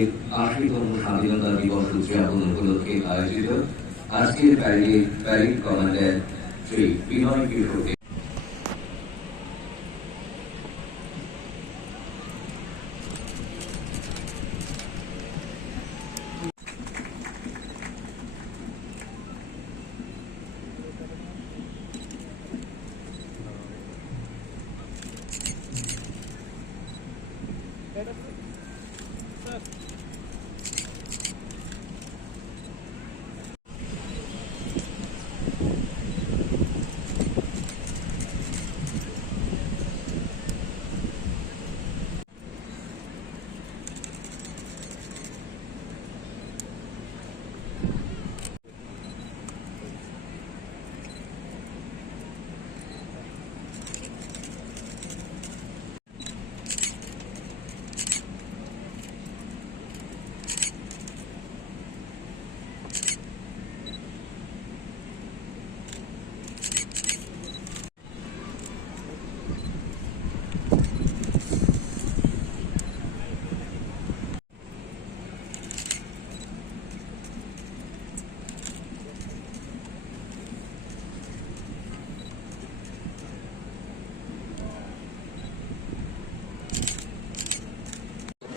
বাংলাদেশের ৮০তম স্বাধীনতা দিবস উদযাপন উপলক্ষে আয়োজিত আজকের প্যারেড কমান্ডার শ্রী বিনয় কিশোরকে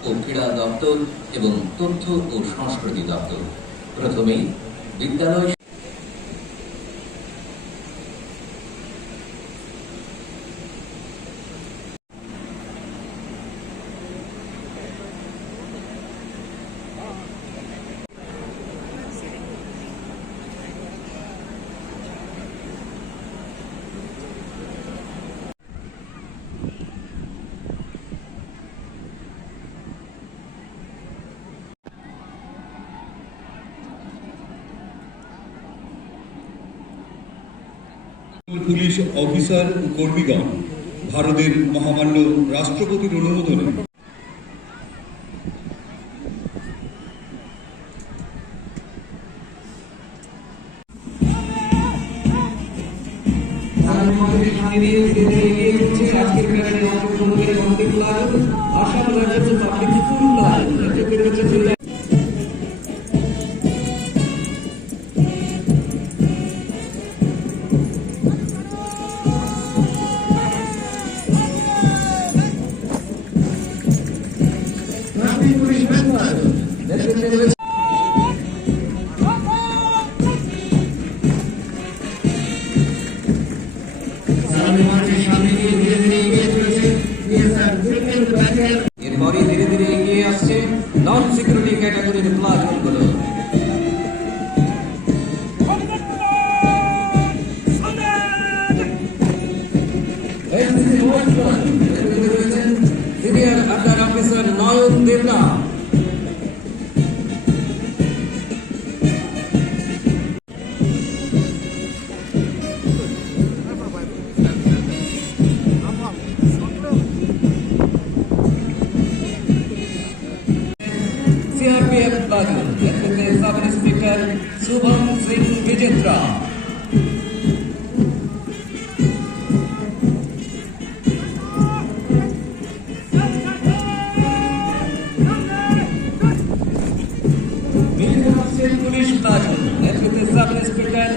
ও ক্রীড়া দপ্তর এবং তথ্য ও সংস্কৃতি দপ্তর প্রথমেই বিদ্যালয় পুলিশ অফিসার ও কর্মীগণ ভারতের মহামান্য রাষ্ট্রপতির অনুমোদনে এরপরে ধীরে ধীরে এগিয়ে আসছে নন সিকিউরিটি ক্যাটাগরির প্লাটুনগুলো। Senior under officer Nayan Debnath, CRPF platoon नेतृत्वे सब इंस्पेक्टर शुभम सिंह विजेत्रा, पुलिस प्लाटून नेतृत्वे सब इंस्पेक्टर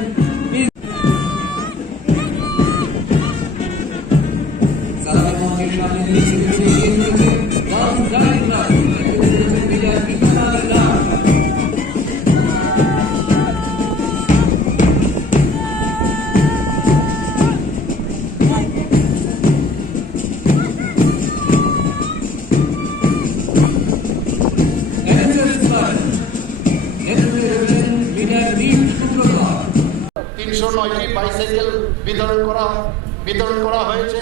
বাইসাইকেল বিতরণ করা হয়েছে।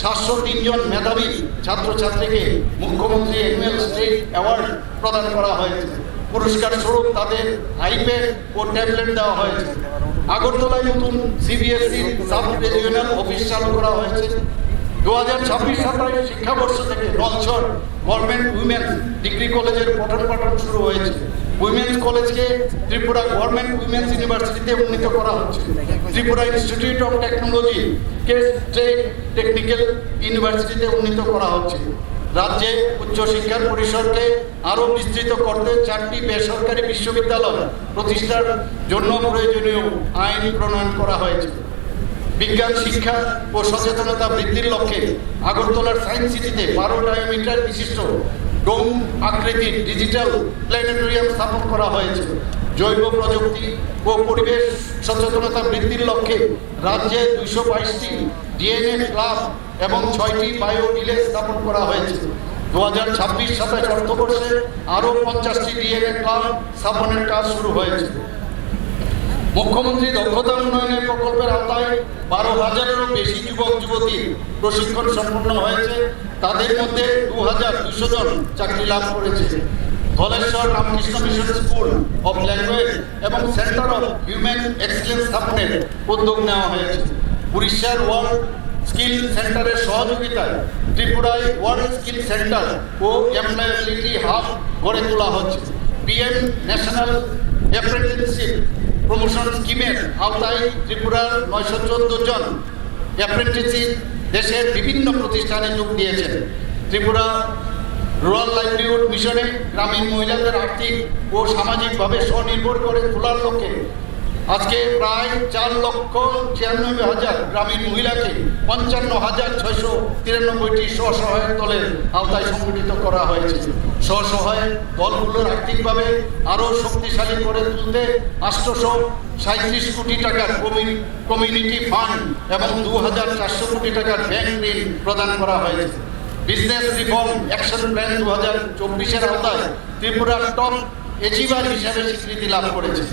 703 জন মেধাবী ছাত্রছাত্রীকে মুখ্যমন্ত্রী অ্যানুয়াল স্টেট অ্যাওয়ার্ড প্রদান করা হয়েছে। পুরস্কার স্বরূপ তাদের আইপ্যাড ও ট্যাবলেট দেওয়া হয়েছে। আগরতলায় নতুন সিবিএসই সাব রিজিওনাল অফিস চালু করা হয়েছে। 2026-27 শিক্ষাবর্ষ থেকে নলছড় গভর্নমেন্ট উইমেন্স ডিগ্রি কলেজের পঠন পাঠন শুরু হয়েছে। উইমেন্স কলেজকে ত্রিপুরা গভর্নমেন্ট উইমেন্স ইউনিভার্সিটিতে উন্নীত করা হচ্ছে। Tripura institute of technology K technical ইউনিভার্সিটিতে উন্নীত করা হচ্ছে। রাজ্যে উচ্চশিক্ষার পরিসরকে আরও বিস্তৃত করতে 4টি বেসরকারি বিশ্ববিদ্যালয় প্রতিষ্ঠার জন্য প্রয়োজনীয় আইন প্রণয়ন করা হয়েছে। বিজ্ঞান শিক্ষা ও সচেতনতা বৃদ্ধির লক্ষ্যে আগরতলার সায়েন্স সিটিতে 12 ডায়ামিটার বিশিষ্ট ডোম আকৃতির ডিজিটাল প্ল্যানেটোরিয়াম স্থাপন করা হয়েছে। জৈব প্রযুক্তি ও পরিবেশ সচেতনতা বৃদ্ধির লক্ষ্যে রাজ্যে 222টি ডিএনএ ক্লাব এবং 6টি বায়ো ভিলেজ স্থাপন করা হয়েছে। 2026-27 অর্থবর্ষে আরও 50টি ডিএনএ ক্লাব স্থাপনের কাজ শুরু হয়েছে। মুখ্যমন্ত্রী দক্ষতা উন্নয়নের প্রকল্পের আওতায় 12,000-এরও বেশি যুবক যুবতীর প্রশিক্ষণ সম্পন্ন হয়েছে। তাদের মধ্যে 2,200 জন চাকরি লাভ করেছে। Dhaleshwar Ramakrishna mission school of language এবং সেন্টার অফ হিউম্যান এক্সেলেন্স স্থাপনের উদ্যোগ নেওয়া হয়েছে। উড়িষ্যার ওয়ার্ল্ড স্কিল সেন্টারের সহযোগিতায় ত্রিপুরায় ওয়ার্ল্ড স্কিল সেন্টার ও এমপ্লয়াবিলিটি হাব গড়ে তোলা হচ্ছে। পিএম ন্যাশনাল অ্যাপ্রেন্টিসশিপ প্রমোশন স্কিমের আওতায় ত্রিপুরার 914 জন অ্যাপ্রেন্টিসশিপ দেশের বিভিন্ন প্রতিষ্ঠানে যোগ দিয়েছেন। ত্রিপুরা রুরাল লাইভলিহুড মিশনে গ্রামীণ মহিলাদের আর্থিক ও সামাজিকভাবে স্বনির্ভর করে তোলার লক্ষ্যে আজকে প্রায় 4,96,500 গ্রামীণ মহিলাকে 55,693টি স্বসহায়ক দলের আওতায় সংগঠিত করা হয়েছে। স্বসহায়ক দলগুলোর আর্থিকভাবে আরও শক্তিশালী করে তুলতে 837 কোটি টাকার কমিউনিটি ফান্ড এবং 2,400 কোটি টাকার ব্যাংক ঋণ প্রদান করা হয়েছে। বিজনেস রিফর্ম অ্যাকশন প্ল্যান 2024-এর আওতায় ত্রিপুরা টপ অ্যাচিভার হিসাবে স্বীকৃতি লাভ করেছে।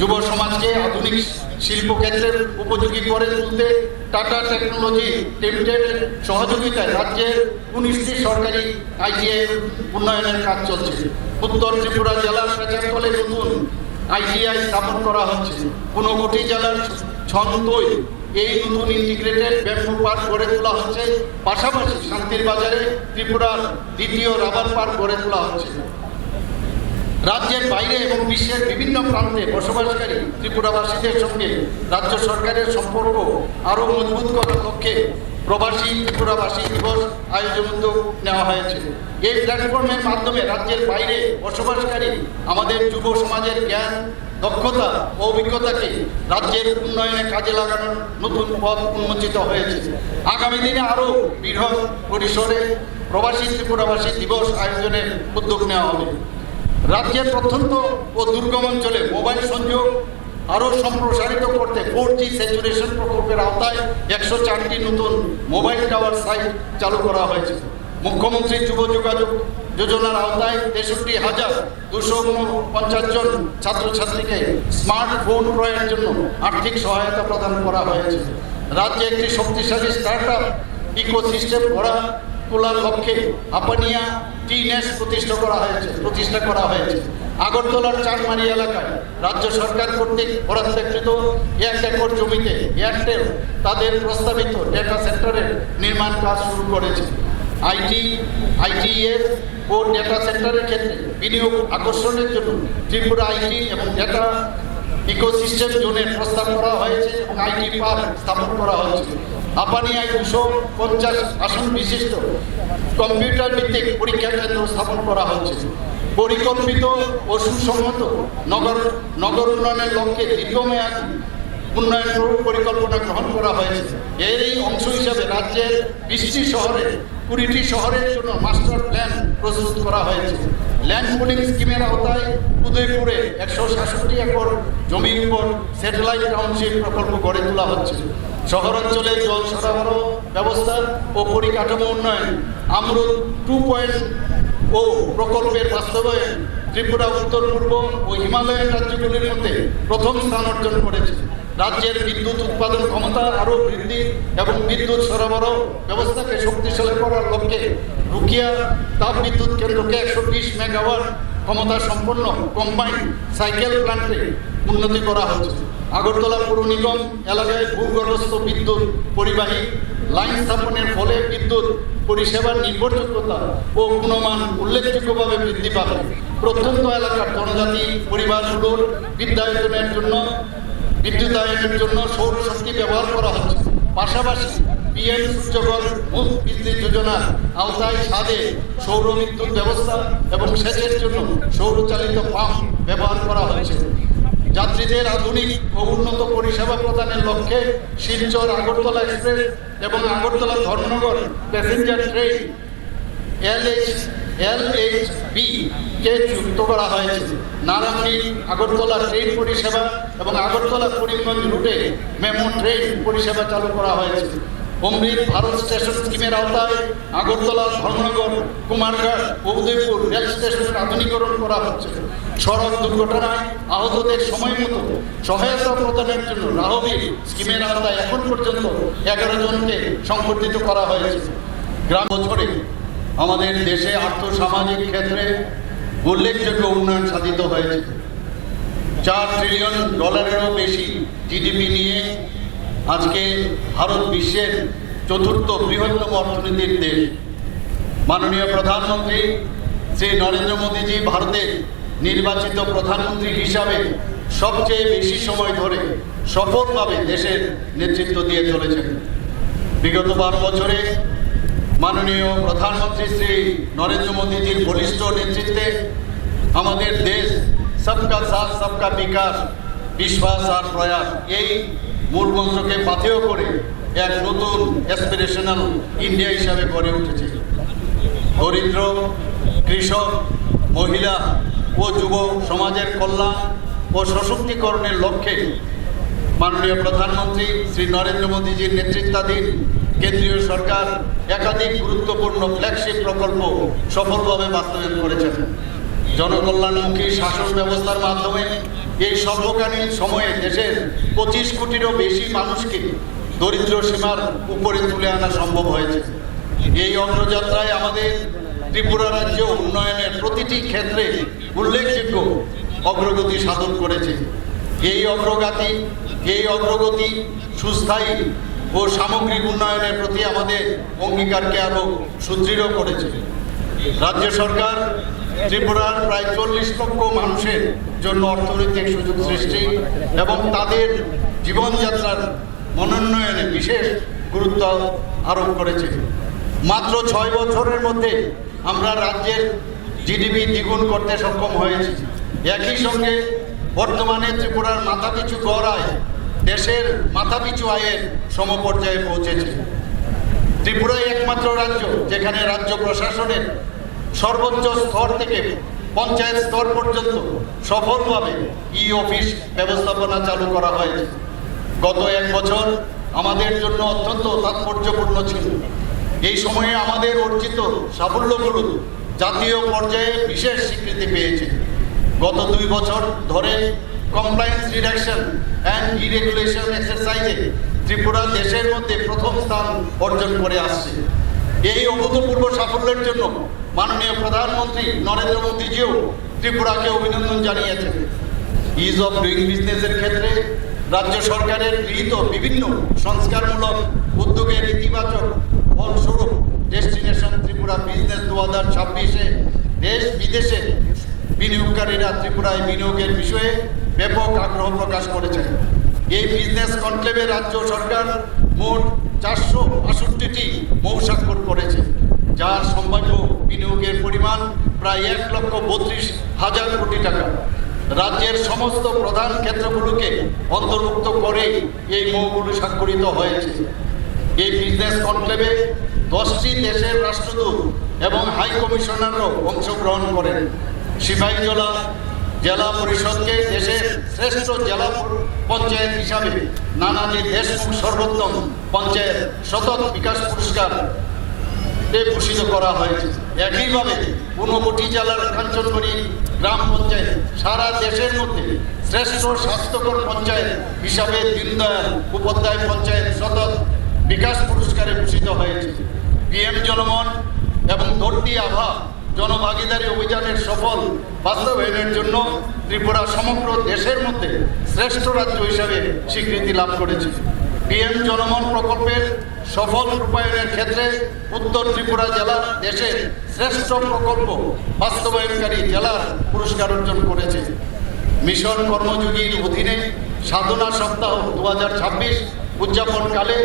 যুব সমাজকে আধুনিক শিল্পক্ষেত্রের উপযোগী করে তুলতে টাটা টেকনোলজি লিমিটেডের সহযোগিতায় রাজ্যের 19টি সরকারি আইটিআই উন্নয়নের কাজ চলছে। উত্তর ত্রিপুরা জেলার পেচারতলে নতুন আইটিআই স্থাপন করা হচ্ছে। ঊনকোটি জেলার ছন্দই এই নতুন ইন্টিগ্রেটেড ব্যাম্বু পার্ক গড়ে তোলা হচ্ছে। পাশাপাশি শান্তির বাজারে ত্রিপুরার দ্বিতীয় রাবার পার্ক গড়ে তোলা হচ্ছে। রাজ্যের বাইরে এবং বিশ্বের বিভিন্ন প্রান্তে বসবাসকারী ত্রিপুরাবাসীদের সঙ্গে রাজ্য সরকারের সম্পর্ক আরও মজবুত করার লক্ষ্যে প্রবাসী ত্রিপুরাবাসী দিবস আয়োজন উদ্যোগ নেওয়া হয়েছে। এই প্ল্যাটফর্মের মাধ্যমে রাজ্যের বাইরে বসবাসকারী আমাদের যুব সমাজের জ্ঞান, দক্ষতা ও অভিজ্ঞতাকে রাজ্যের উন্নয়নে কাজে লাগানোর নতুন পথ উন্মোচিত হয়েছে। আগামী দিনে আরও বৃহৎ পরিসরে প্রবাসী ত্রিপুরাবাসী দিবস আয়োজনের উদ্যোগ নেওয়া হবে। রাজ্যের প্রত্যন্ত ও দুর্গম অঞ্চলে মোবাইল সংযোগ আরও সম্প্রসারিত করতে 4G স্যাচুরেশন প্রকল্পের আওতায় 104টি নতুন মোবাইল টাওয়ার সাইট চালু করা হয়েছে। মুখ্যমন্ত্রী যুব যোগাযোগ যোজনার আওতায় 63,249 জন ছাত্রছাত্রীকে স্মার্টফোন ক্রয়ের জন্য আর্থিক সহায়তা প্রদান করা হয়েছে। রাজ্যে একটি শক্তিশালী স্টার্টআপ ইকোসিস্টেম তোলার লক্ষ্যে আপানিয়া টি-নেস্ট প্রতিষ্ঠা করা হয়েছে। আগরতলার চারমারি এলাকায় রাজ্য সরকার কর্তৃক বরাদ্দকৃত 1 একর জমিতে এয়ারটেল তাদের প্রস্তাবিত ডেটা সেন্টারের নির্মাণ কাজ শুরু করেছে। আইটিএস ও ডেটা সেন্টারের ক্ষেত্রে বিনিয়োগ আকর্ষণের জন্য ত্রিপুরা আইটি এবং ডেটা ইকোসিস্টেম জোনের প্রস্তাব করা হয়েছে এবং আইটি পার্ক স্থাপন করা হচ্ছে। আপানিয়ায় 250 আসন বিশিষ্ট কম্পিউটার ভিত্তিক পরীক্ষা কেন্দ্র স্থাপন করা হচ্ছে। পরিকল্পিত ও সুসংহত নগর উন্নয়নের লক্ষ্যে দীর্ঘমেয়াদী উন্নয়ন পরিকল্পনা গ্রহণ করা হয়েছে। এরই অংশ হিসাবে রাজ্যের 20টি শহরে 20টি শহরের জন্য মাস্টার প্ল্যান প্রস্তুত করা হয়েছে। ল্যান্ড পুলিং স্কিমের আওতায় উদয়পুরে 166 একর জমির উপর স্যাটেলাইট টাউনশিপ প্রকল্প গড়ে তোলা হচ্ছে। শহরাঞ্চলে জল সরবরাহ ব্যবস্থা ও পরিকাঠামো উন্নয়ন আমরুদ 2.0 প্রকল্পের বাস্তবায়ন ত্রিপুরা উত্তর পূর্ব ও হিমালয়ান রাজ্যগুলির মধ্যে প্রথম স্থান অর্জন করেছে। রাজ্যের বিদ্যুৎ উৎপাদন ক্ষমতা আরও বৃদ্ধি এবং বিদ্যুৎ সরবরাহ ব্যবস্থাকে শক্তিশালী করার লক্ষ্যে রুকিয়া তাপ বিদ্যুৎ কেন্দ্রকে 120 মেগাওয়াট ক্ষমতা সম্পন্ন কম্বাইন্ড সাইকেল প্ল্যান্টে উন্নতি করা হচ্ছে। আগরতলা পৌর নিগম এলাকায় ভূগর্ভস্থ বিদ্যুৎ পরিবাহী লাইন স্থাপনের ফলে বিদ্যুৎ পরিষেবার নির্ভরযোগ্যতা ও গুণমান উল্লেখযোগ্যভাবে বৃদ্ধি পাবে। প্রত্যন্ত এলাকার জনজাতি পরিবারগুলোর বিদ্যুতায়নের জন্য সৌরশক্তি ব্যবহার করা হচ্ছে। পাশাপাশি পিএম সূর্যঘর মুফত বিদ্যুৎ যোজনার আওতায় ছাদে সৌর বিদ্যুৎ ব্যবস্থা এবং সেচের জন্য সৌরচালিত পাম্প ব্যবহার করা হয়েছে। যাত্রীদের আধুনিক ও উন্নত পরিষেবা প্রদানের লক্ষ্যে শিলচর আগরতলা এক্সপ্রেস এবং Agartala Dharmanagar passenger train LHB কে যুক্ত করা হয়েছে। নারায়ণী আগরতলা ট্রেন পরিষেবা এবং আগরতলা করিমগঞ্জ রুটে মেমো ট্রেন পরিষেবা চালু করা হয়েছে। অমৃত ভারত স্টেশন স্কিমের আওতায় আগরতলা ধর্মনগর কুমারঘাট ও উদয়পুর রেল স্টেশনের আধুনিকরণ করা হচ্ছে। সড়ক দুর্ঘটনায় আহতদের সময় মতো সহায়তা প্রদানের জন্য রাহবীর স্কিমের আওতায় এখন পর্যন্ত 11 জনকে সংবর্ধিত করা হয়েছে। গ্রাম বছরে আমাদের দেশে আর্থসামাজিক ক্ষেত্রে উল্লেখযোগ্য উন্নয়ন সাধিত হয়েছে। $4 ট্রিলিয়ন বেশি জিডিপি নিয়ে আজকে ভারত বিশ্বের চতুর্থ বৃহত্তম অর্থনীতির দেশ। মাননীয় প্রধানমন্ত্রী শ্রী নরেন্দ্র মোদীজি ভারতের নির্বাচিত প্রধানমন্ত্রী হিসাবে সবচেয়ে বেশি সময় ধরে সফলভাবে দেশের নেতৃত্ব দিয়ে চলেছেন। বিগত 12 বছরে মাননীয় প্রধানমন্ত্রী শ্রী নরেন্দ্র মোদীজির বলিষ্ঠ নেতৃত্বে আমাদের দেশ সবকা সাথ সবকা বিকাশ, বিশ্বাস আর প্রয়াস এই মূলমন্ত্রকে পাথেয় করে এক নতুন অ্যাসপিরেশনাল ইন্ডিয়া হিসাবে গড়ে উঠেছে। দরিদ্র, কৃষক, মহিলা ও যুব সমাজের কল্যাণ ও সশক্তিকরণের লক্ষ্যে মাননীয় প্রধানমন্ত্রী শ্রী নরেন্দ্র মোদীজির নেতৃত্বাধীন কেন্দ্রীয় সরকার একাধিক গুরুত্বপূর্ণ ফ্ল্যাগশিপ প্রকল্প সফলভাবে বাস্তবায়ন করেছেন। জনকল্যাণমুখী শাসন ব্যবস্থার মাধ্যমে এই স্বল্পকালীন সময়ে দেশের 25 কোটিরও বেশি মানুষকে দরিদ্র সীমার উপরে তুলে আনা সম্ভব হয়েছে। এই অগ্রযাত্রায় আমাদের ত্রিপুরা রাজ্য উন্নয়নের প্রতিটি ক্ষেত্রে উল্লেখযোগ্য অগ্রগতি সাধন করেছে। এই অগ্রগতি সুস্থায়ী ও সামগ্রিক উন্নয়নের প্রতি আমাদের অঙ্গীকারকে আরও সুদৃঢ় করেছে। রাজ্য সরকার ত্রিপুরার প্রায় 40 লক্ষ মানুষের জন্য অর্থনৈতিক সুযোগ সৃষ্টি এবং তাদের জীবনযাত্রার মনোন্নয়নে বিশেষ গুরুত্ব আরোপ করেছে। মাত্র 6 বছরের মধ্যে আমরা রাজ্যের জিডিপি দ্বিগুণ করতে সক্ষম হয়েছি। একই সঙ্গে বর্তমানে ত্রিপুরার মাথাপিছু গড় আয় দেশের মাথাপিছু আয়ের সমপর্যায়ে পৌঁছেছে। ত্রিপুরাই একমাত্র রাজ্য যেখানে রাজ্য প্রশাসনের সর্বোচ্চ স্তর থেকে পঞ্চায়েত স্তর পর্যন্ত সফলভাবে অফিস ব্যবস্থাপনা চালু করা হয়েছে। গত 1 বছর আমাদের জন্য অত্যন্ত তাৎপর্যপূর্ণ ছিল। এই সময়ে আমাদের অর্জিত সাফল্যগুলো জাতীয় পর্যায়ে বিশেষ স্বীকৃতি পেয়েছে। গত 2 বছর ধরে কমপ্লায়েন্স রিডাকশন অ্যান্ড ডিরেগুলেশন এক্সারসাইজে ত্রিপুরা দেশের মধ্যে প্রথম স্থান অর্জন করে আসছে। এই অভূতপূর্ব সাফল্যের জন্য মাননীয় প্রধানমন্ত্রী নরেন্দ্র মোদীজিও ত্রিপুরাকে অভিনন্দন জানিয়েছেন। ইজ অফ ডুইং বিজনেসের ক্ষেত্রে রাজ্য সরকারের গৃহীত বিভিন্ন সংস্কারমূলক উদ্যোগের ইতিবাচক ফলস্বরূপ ডেস্টিনেশন ত্রিপুরা বিজনেস 2026-এ দেশ বিদেশে বিনিয়োগকারীরা ত্রিপুরায় বিনিয়োগের বিষয়ে ব্যাপক আগ্রহ প্রকাশ করেছেন। এই বিজনেস কনক্লেভে রাজ্য সরকার মোট 468টি মৌস্বাক্ষর করেছে, যার সম্ভাব্য বিনিয়োগের পরিমাণ প্রায় 1,32,000 কোটি টাকা। রাজ্যের সমস্ত প্রধান ক্ষেত্রগুলোকে অন্তর্ভুক্ত করে এই মৌগুলো স্বাক্ষরিত হয়েছে। এই বিজনেস কনক্লেভে 10টি দেশের রাষ্ট্রদূত এবং হাই কমিশনারও অংশগ্রহণ করেন। সিপাহীজলা জেলা পরিষদকে দেশের শ্রেষ্ঠ জেলা পঞ্চায়েত হিসাবে নানাজি দেশমুখ সর্বোত্তম পঞ্চায়েত সতত বিকাশ পুরস্কার ভূষিত করা হয়েছে। একইভাবে 59 জেলার কাঞ্চনগড়ি গ্রাম পঞ্চায়েত সারা দেশের মধ্যে শ্রেষ্ঠ স্বাস্থ্যকর পঞ্চায়েত হিসাবে দীনদয়াল উপাধ্যায় পঞ্চায়েত সতত বিকাশ পুরস্কারে ভূষিত হয়েছে। পিএম জনমন এবং ধরতি আভা জনভাগিদারি অভিযানের সফল বাস্তবায়নের জন্য ত্রিপুরা সমগ্র দেশের মধ্যে শ্রেষ্ঠ রাজ্য হিসাবে স্বীকৃতি লাভ করেছে। পিএম জনমন প্রকল্পের সফল রূপায়ণের ক্ষেত্রে উত্তর ত্রিপুরা জেলা দেশের শ্রেষ্ঠ প্রকল্প বাস্তবায়নকারী জেলার পুরস্কার অর্জন করেছে। মিশন কর্মযোগীর অধীনে সাধনা সপ্তাহ 2026 উদযাপনকালে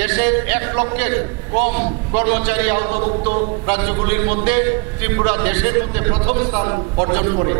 দেশের 1 লক্ষের কম কর্মচারী আওতাভুক্ত রাজ্যগুলির মধ্যে ত্রিপুরা দেশের মধ্যে প্রথম স্থান অর্জন করে।